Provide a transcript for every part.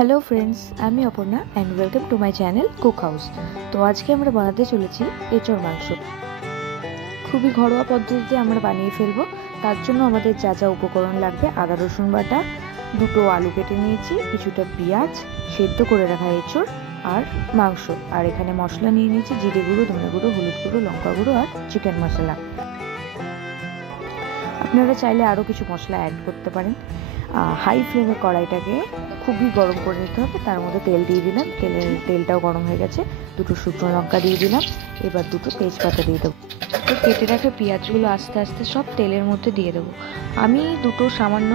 Hello friends, আমি Aparna and welcome to my channel cook house. তো আজকে আমরা বানাতে চলেছি এঁচোড় মাংস। খুবই ঘরোয়া পদ্ধতিতে আমরা বানিয়ে ফেলবো। তার জন্য আমাদের যা যা উপকরণ লাগবে: আদা রসুন বাটা, দুটো আলু কেটে নিয়েছি, কিছুটা পেঁয়াজ, সেদ্ধ করে রাখা এঁচোড় আর মাংস। আর এখানে মশলা নিয়ে নিয়েছি জিরে গুঁড়ো, ধনে গুঁড়ো, হলুদ গুঁড়ো, লঙ্কা গুঁড়ো আর চিকেন মশলা। আপনারা চাইলে আরও কিছু মশলা অ্যাড করতে পারেন। হাই ফ্লেমে কড়াইটাকে খুবই গরম করে নিতে হবে। তার মধ্যে তেল দিয়ে দিলাম, তেলটাও গরম হয়ে গেছে। দুটো শুকনো লঙ্কা দিয়ে দিলাম, এবার দুটো তেজপাতা দিয়ে দেবো। তো কেটে রাখা পেঁয়াজগুলো আস্তে আস্তে সব তেলের মধ্যে দিয়ে দেবো। আমি দুটো সামান্য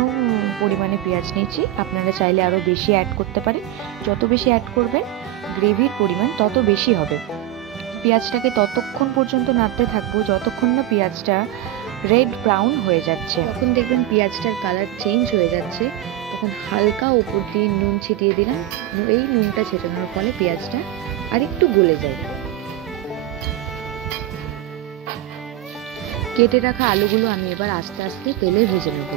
পরিমাণে পেঁয়াজ নিয়েছি, আপনারা চাইলে আরও বেশি অ্যাড করতে পারেন। যত বেশি অ্যাড করবেন গ্রেভির পরিমাণ তত বেশি হবে। পেঁয়াজটাকে ততক্ষণ পর্যন্ত নাড়তে থাকবো যতক্ষণ না পেঁয়াজটা রেড ব্রাউন হয়ে যাচ্ছে। যখন দেখবেন পেঁয়াজটার কালার চেঞ্জ হয়ে যাচ্ছে, তখন হালকা উপর দিয়ে নুন ছিটিয়ে দিলাম। এই নুনটা ছেটানোর ফলে পেঁয়াজটা আরেকটু গলে যায়। কেটে রাখা আলুগুলো আমি এবার আস্তে আস্তে তেলে ভেজে নেব।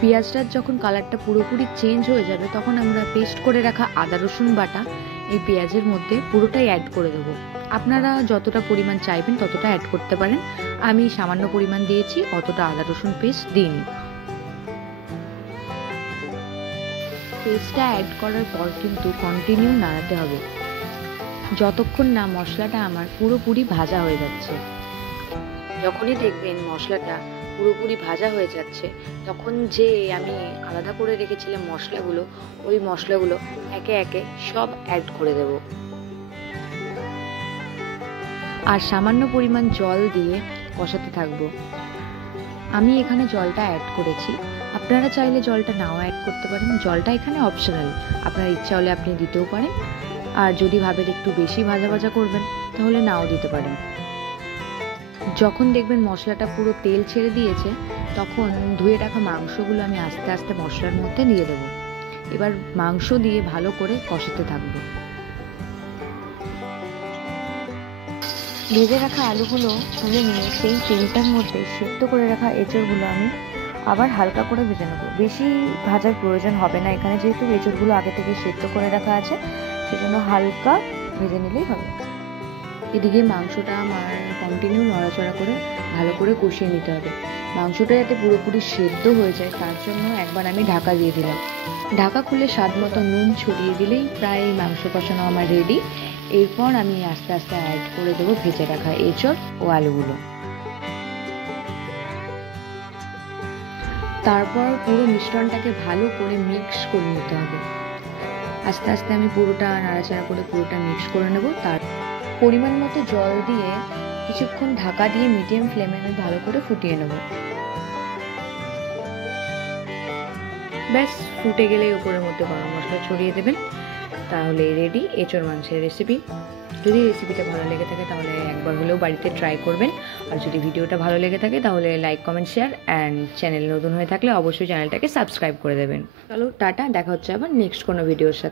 পেঁয়াজটার যখন কালারটা পুরোপুরি চেঞ্জ হয়ে যাবে, তখন আমরা পেস্ট করে রাখা আদা রসুন বাটা এই পেঁয়াজের মধ্যে পুরোটাই অ্যাড করে দেবো। আপনারা যতটা পরিমাণ চাইবেন ততটা অ্যাড করতে পারেন। আমি সামান্য পরিমাণ দিয়েছি, অতটা আদা রসুন পেস্ট দিইনি। পেস্টটা অ্যাড করার পর কিন্তু কন্টিনিউ নাড়াতে হবে যতক্ষণ না মশলাটা আমার পুরোপুরি ভাজা হয়ে যাচ্ছে। যখনই দেখবেন মশলাটা পুরোপুরি ভাজা হয়ে যাচ্ছে, তখন যে আমি আলাদা করে রেখেছিলাম মশলাগুলো, ওই মশলাগুলো একে একে সব অ্যাড করে দেব। আর সামান্য পরিমাণ জল দিয়ে কষাতে থাকবো। আমি এখানে জলটা অ্যাড করেছি, আপনারা চাইলে জলটা নাও অ্যাড করতে পারেন। জলটা এখানে অপশনাল, আপনার ইচ্ছা হলে আপনি দিতেও পারেন। আর যদি ভাবেন একটু বেশি ভাজা ভাজা করবেন, তাহলে নাও দিতে পারেন। যখন দেখবেন মশলাটা পুরো তেল ছেড়ে দিয়েছে, তখন ধুয়ে রাখা মাংসগুলো আমি আস্তে আস্তে মশলার মধ্যে দিয়ে দেবো। এবার মাংস দিয়ে ভালো করে কষাতে থাকবো। ভেজে রাখা আলুগুলো তুলে নিয়ে সেই তেলটার মধ্যে সেদ্ধ করে রাখা এঁচোড়গুলো আমি আবার হালকা করে ভেজে নেবো। বেশি ভাজার প্রয়োজন হবে না এখানে, যেহেতু এঁচোড়গুলো আগে থেকে সেদ্ধ করে রাখা আছে, সেজন্য হালকা ভেজে নিলেই হবে। এদিকে মাংসটা আমার কন্টিনিউ নড়াচড়া করে ভালো করে কষিয়ে নিতে হবে। মাংসটা যাতে পুরোপুরি সেদ্ধ হয়ে যায়, তার জন্য একবার আমি ঢাকা দিয়ে দিলাম। ঢাকা খুলে স্বাদ মতো নুন ছড়িয়ে দিলেই প্রায় মাংস কষানো আমার রেডি। এরপর আমি আস্তে আস্তে অ্যাড করে দেবো ভেজে রাখা এঁচোড় ও আলুগুলো। তারপর পুরো মিশ্রণটাকে ভালো করে মিক্স করে নিতে হবে। আস্তে আস্তে আমি পুরোটা নাড়াচাড়া করে পুরোটা মিক্স করে নেব। তার পরিমাণ মতো জল দিয়ে কিছুক্ষণ ঢাকা দিয়ে মিডিয়াম ফ্লেমে আমি ভালো করে ফুটিয়ে নেব। ব্যাস, ফুটে গেলে উপরের মধ্যে গরম মশলা ছড়িয়ে দেবেন। তাহলে রেডি এঁচোড় মাংসের রেসিপি। যদি রেসিপিটা ভালো লেগে থাকে তাহলে একবার হলেও বাড়িতে ট্রাই করবেন। আর যদি ভিডিওটা ভালো লেগে থাকে তাহলে like, comment, share and channel নতুন হয়ে থাকলে অবশ্যই চ্যানেলটাকে সাবস্ক্রাইব করে দেবেন। চলো টাটা, দেখা হচ্ছে আবার নেক্সট কোনো ভিডিওর সাথে।